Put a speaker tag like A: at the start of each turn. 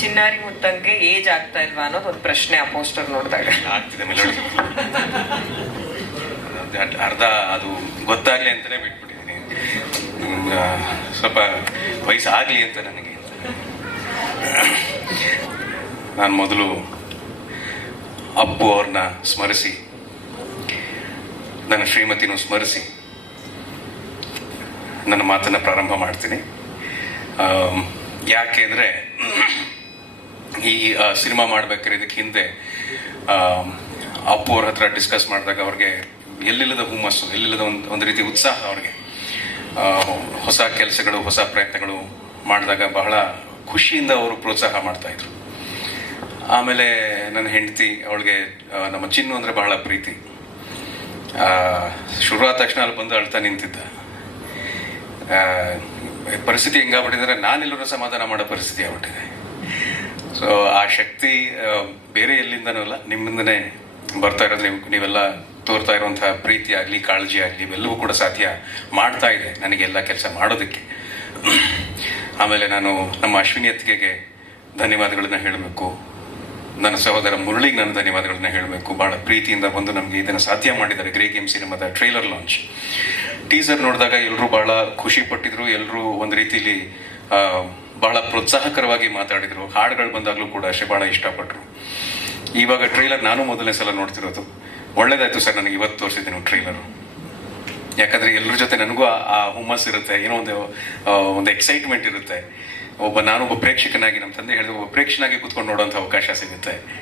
A: ಚಿನ್ನಾರಿ ಮುತ್ತಂಗೆ age ಆಗ್ತಾ ಇಲ್ವಾ ಅನ್ನೋದು ಒಂದು ಪ್ರಶ್ನೆ ಆ ಪೋಸ್ಟರ್ ನೋಡಿದಾಗ.
B: ಅರ್ಧ ಅದು ಗೊತ್ತಾಗ್ಲಿ ಅಂತಾನೆ ಬಿಟ್ಬಿಟ್ಟಿದ್ದೀನಿ. ಸ್ವಲ್ಪ ವಯಸ್ಸು ಆಗ್ಲಿ ಅಂತ ನನಗೆ. ನಾನು ಮೊದಲು ಅಪ್ಪು ಅವ್ರನ್ನ ಸ್ಮರಿಸಿ, ನನ್ನ ಶ್ರೀಮತಿನೂ ಸ್ಮರಿಸಿ, ನನ್ನ ಮಾತನ್ನು ಪ್ರಾರಂಭ ಮಾಡ್ತೀನಿ. ಯಾಕೆ ಅಂದರೆ ಈ ಸಿನಿಮಾ ಮಾಡ್ಬೇಕಾದ್ರೆ ಇದಕ್ಕೆ ಹಿಂದೆ ಅಪ್ಪು ಅವ್ರ ಹತ್ರ ಡಿಸ್ಕಸ್ ಮಾಡಿದಾಗ ಅವ್ರಿಗೆ ಎಲ್ಲಿಲ್ಲದ ಹುಮ್ಮಸ್ಸು, ಎಲ್ಲಿಲ್ಲದ ಒಂದು ಒಂದು ರೀತಿ ಉತ್ಸಾಹ ಅವ್ರಿಗೆ. ಹೊಸ ಕೆಲಸಗಳು, ಹೊಸ ಪ್ರಯತ್ನಗಳು ಮಾಡಿದಾಗ ಬಹಳ ಖುಷಿಯಿಂದ ಅವರು ಪ್ರೋತ್ಸಾಹ ಮಾಡ್ತಾ ಇದ್ರು. ಆಮೇಲೆ ನನ್ನ ಹೆಂಡತಿ ಅವಳಿಗೆ ನಮ್ಮ ಚಿನ್ನು ಅಂದ್ರೆ ಬಹಳ ಪ್ರೀತಿ. ಶುರುವಾದ ತಕ್ಷಣ ಅಲ್ಲಿ ಬಂದು ಅಳ್ತಾ ನಿಂತಿದ್ದ. ಪರಿಸ್ಥಿತಿ ಹೆಂಗಾಗ್ಬಿಟ್ಟಿದ್ರೆ ನಾನೆಲ್ಲರೂ ಸಮಾಧಾನ ಮಾಡೋ ಪರಿಸ್ಥಿತಿ ಆಗ್ಬಿಟ್ಟಿದೆ. ಸೊ ಆ ಶಕ್ತಿ ಬೇರೆ ಎಲ್ಲಿಂದನೂ ಅಲ್ಲ, ನಿಮ್ಮಿಂದನೇ ಬರ್ತಾ ಇರೋದು. ನೀವು, ನೀವೆಲ್ಲ ತೋರ್ತಾ ಇರುವಂತಹ ಪ್ರೀತಿ ಆಗಲಿ, ಕಾಳಜಿ ಆಗಲಿ, ಇವೆಲ್ಲವೂ ಕೂಡ ಸಾಧ್ಯ ಮಾಡ್ತಾ ಇದೆ ನನಗೆಲ್ಲ ಕೆಲಸ ಮಾಡೋದಕ್ಕೆ. ಆಮೇಲೆ ನಾನು ನಮ್ಮ ಅಶ್ವಿನಿ ಅತ್ತಿಗೆಗೆ ಧನ್ಯವಾದಗಳನ್ನ ಹೇಳಬೇಕು. ನನ್ನ ಸಹೋದರ ಮುರಳಿಗೆ ನಾನು ಧನ್ಯವಾದಗಳನ್ನ ಹೇಳಬೇಕು. ಬಹಳ ಪ್ರೀತಿಯಿಂದ ಬಂದು ನಮಗೆ ಇದನ್ನು ಸಾಧ್ಯ ಮಾಡಿದ್ದಾರೆ. ಗ್ರೇ ಗೇಮ್ ಸಿನಿಮಾದ ಟ್ರೈಲರ್ ಲಾಂಚ್ ಟೀಸರ್ ನೋಡಿದಾಗ ಎಲ್ಲರೂ ಬಹಳ ಖುಷಿ ಪಟ್ಟಿದ್ರು. ಎಲ್ಲರೂ ಒಂದು ರೀತಿಲಿ ಬಹಳ ಪ್ರೋತ್ಸಾಹಕರವಾಗಿ ಮಾತಾಡಿದ್ರು. ಹಾಡುಗಳು ಬಂದಾಗಲೂ ಕೂಡ ಅಷ್ಟೇ ಬಹಳ ಇಷ್ಟಪಟ್ಟರು ಇವಾಗ ಟ್ರೈಲರ್ ನಾನು ಮೊದಲನೇ ಸಲ ನೋಡ್ತಿರೋದು. ಒಳ್ಳೇದಾಯ್ತು ಸರ್ ನನಗೆ ಇವತ್ತು ತೋರಿಸಿದ್ದೀನಿ ಟ್ರೈಲರು. ಯಾಕಂದ್ರೆ ಎಲ್ಲರ ಜೊತೆ ನನಗೂ ಆ- ಹುಮ್ಮಸ್ ಇರುತ್ತೆ, ಏನೋ ಒಂದು ಒಂದು ಎಕ್ಸೈಟ್ಮೆಂಟ್ ಇರುತ್ತೆ. ಒಬ್ಬ ನಾನೊಬ್ಬ ಪ್ರೇಕ್ಷಕನಾಗಿ, ನಮ್ಮ ತಂದೆ ಹೇಳಿದ ಒಬ್ಬ ಪ್ರೇಕ್ಷಕನಾಗಿ ಕೂತ್ಕೊಂಡು ನೋಡುವಂಥ ಅವಕಾಶ ಸಿಗುತ್ತೆ.